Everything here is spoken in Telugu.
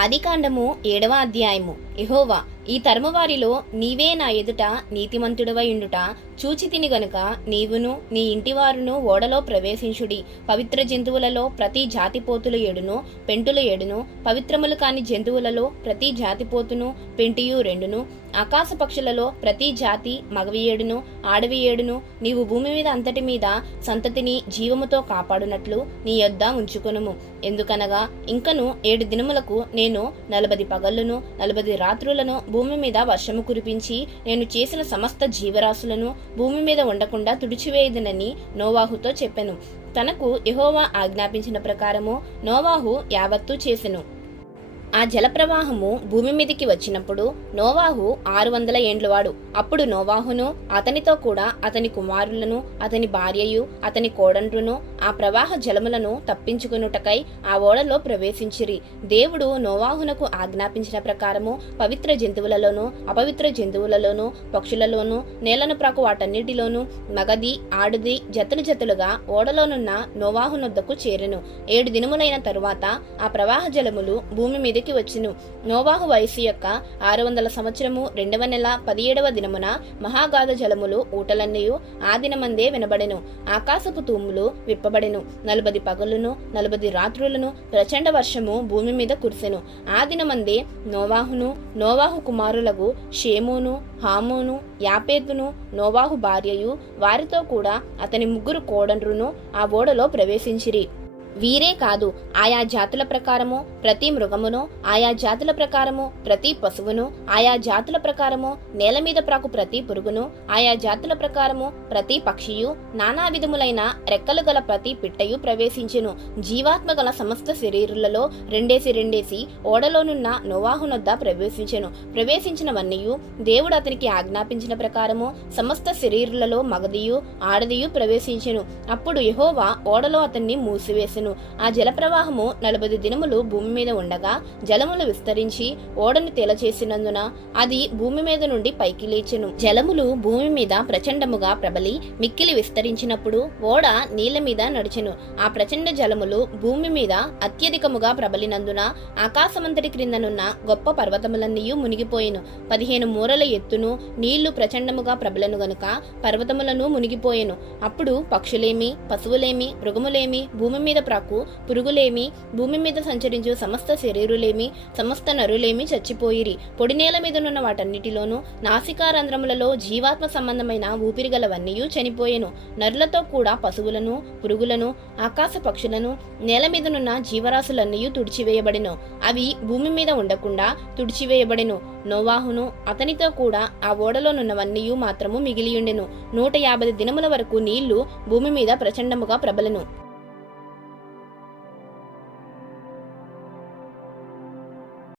ఆదికాండము 7వ అధ్యాయము. యెహోవా, ఈ తరము వారిలో నీవే నా ఎదుట నీతిమంతుడవై ఉండుట చూచితిని గనుక నీవును నీ ఇంటివారును ఓడలో ప్రవేశించుడి. పవిత్ర జంతువులలో ప్రతి జాతిపోతులు 7ను, పెంటులు 7ను, పవిత్రములు కాని జంతువులలో ప్రతి జాతిపోతును పెంటియు 2ను, ఆకాశ పక్షులలో ప్రతి జాతి మగవి 7ను, ఆడవి 7ను నీవు భూమి మీద అంతటి మీద సంతతిని జీవముతో కాపాడునట్లు నీ యొద్ద ఉంచుకొనుము. ఎందుకనగా ఇంకను 7 దినములకు నేను 40 పగళ్లను 40 రాత్రులను భూమి మీద వర్షము కురిపించి నేను చేసిన సమస్త జీవరాశులను భూమి మీద ఉండకుండా తుడిచివేయుదునని నోవాహుతో చెప్పెను. తనకు యెహోవా ఆజ్ఞాపించిన ప్రకారము నోవాహు యావత్తూ చేసెను. ఆ జలప్రవాహము భూమి మీదికి వచ్చినప్పుడు నోవాహు 600 ఏండ్లవాడు. అప్పుడు నోవాహును అతనితో కూడా అతని కుమారులను అతని భార్యయు అతని కోడండ్రును ఆ ప్రవాహ జలములను తప్పించుకొనుటకై ఆ ఓడలో ప్రవేశించిరి. దేవుడు నోవాహునకు ఆజ్ఞాపించిన ప్రకారము పవిత్ర జంతువులలోను అపవిత్ర జంతువులలోను పక్షులలోను నేలను ప్రాకు వాటన్నిటిలోను మగది ఆడుది జతలు జతలుగా ఓడలోనున్న నోవాహునొద్దకు చేరెను. 7 దినములైన తరువాత ఆ ప్రవాహ జలములు భూమి మీద వచ్చును. నోవాహు వయసు యొక్క 600 సంవత్సరము 2వ నెల 17వ దినమున మహాగాధ జలములు ఊటలన్నయు ఆ దినమందే వినబడెను. ఆకాశపు తూములు విప్పబడెను. 40 పగలును 40 రాత్రులను ప్రచండ వర్షము భూమి మీద కురిసెను. ఆ దినమందే నోవాహును నోవాహు కుమారులకు షేమును హామును యాపేతును నోవాహు భార్యయు వారితో కూడా అతని 3 కోడండ్రును ఆ ఓడలో ప్రవేశించిరి. వీరే కాదు, ఆయా జాతుల ప్రకారము ప్రతి మృగమును, ఆయా జాతుల ప్రకారము ప్రతి పశువును, ఆయా జాతుల ప్రకారము నేల మీద ప్రాకు ప్రతి పురుగును, ఆయా జాతుల ప్రకారము ప్రతి పక్షియు, నానా విధములైన రెక్కలు గల ప్రతి పిట్టయు ప్రవేశించెను. జీవాత్మ గల సమస్త శరీరులలో రెండేసి ఓడలోనున్న నోవాహునొద్ద ప్రవేశించెను. ప్రవేశించినవన్నీయు దేవుడు అతనికి ఆజ్ఞాపించిన ప్రకారము సమస్త శరీరులలో మగదియు ఆడదియు ప్రవేశించెను. అప్పుడు యెహోవా ఓడలో అతన్ని మూసివేసెను. ఆ జలప్రవాహము 40 దినములు భూమి మీద ఉండగా జలములు విస్తరించి ఓడను తేలచేసినందున అది భూమి మీద నుండి పైకి లేచెను. జలములు భూమి మీద ప్రచండముగా ప్రబలి మిక్కిలి విస్తరించినప్పుడు ఓడ నీళ్ల మీద నడిచెను. ఆ ప్రచండ జలములు భూమి మీద అత్యధికముగా ప్రబలినందున ఆకాశమంతటి క్రిందనున్న గొప్ప పర్వతములన్నీయు మునిగిపోయెను. 15 మూరల ఎత్తును నీళ్లు ప్రచండముగా ప్రబలను గనుక పర్వతములను మునిగిపోయెను. అప్పుడు పక్షులేమి పశువులేమి మృగములేమి భూమి మీద ప్రాకు పురుగులేమి భూమి మీద సంచరించు సమస్త శరీరులేమి సమస్త నరులేమి చచ్చిపోయిరి. పొడి నేల మీదనున్న వాటన్నిటిలోనూ నాసికారంధ్రములలో జీవాత్మ సంబంధమైన ఊపిరిగలవన్నీ చనిపోయెను. నరులతో కూడా పశువులను పురుగులను ఆకాశ పక్షులను నేల మీదనున్న జీవరాశులన్నీ తుడిచివేయబడెను. అవి భూమి మీద ఉండకుండా తుడిచివేయబడెను. నోవాహును అతనితో కూడా ఆ ఓడలోనున్నవన్నీ మాత్రము మిగిలియుండెను. 150 దినముల వరకు నీళ్లు భూమి మీద ప్రచండముగా ప్రబలెను.